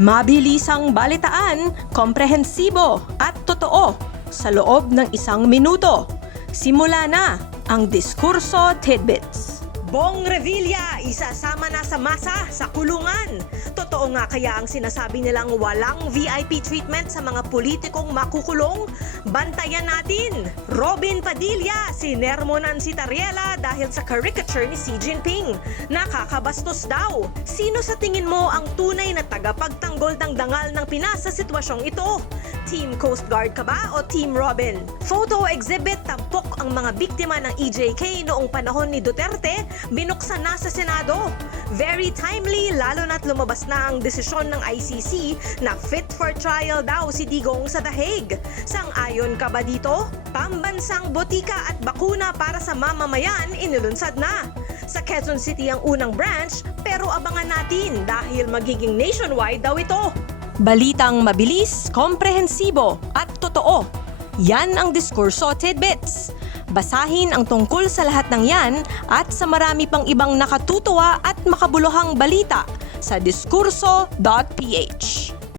Mabilisang balitaan, komprehensibo at totoo sa loob ng 1 minuto. Simula na ang Diskurso Tidbits. Bong Revilla, isasama na sa masa sa kulungan. Totoo nga kaya ang sinasabi nilang walang VIP treatment sa mga politikong makukulong? Bantayan natin! Robin Padilla, sinermonan si Tariela dahil sa caricature ni Xi Jinping. Nakakabastos daw. Sino sa tingin mo ang tunay na tagapagtanggol ng dangal ng Pinas sa sitwasyong ito? Team Coast Guard ka ba o Team Robin? Photo exhibit tampok ang mga biktima ng EJK noong panahon ni Duterte, binuksan na sa Senado. Very timely, lalo na't lumabas na ang desisyon ng ICC na fit for trial daw si Digong sa The Hague. Sang-ayon ka ba dito? Pambansang botika at bakuna para sa mamamayan inilunsad na. Sa Quezon City ang unang branch, pero abangan natin dahil magiging nationwide daw ito. Balitang mabilis, komprehensibo at totoo. Yan ang Diskurso Tidbits. Basahin ang tungkol sa lahat ng yan at sa marami pang ibang nakatutuwa at makabuluhang balita sa diskurso.ph.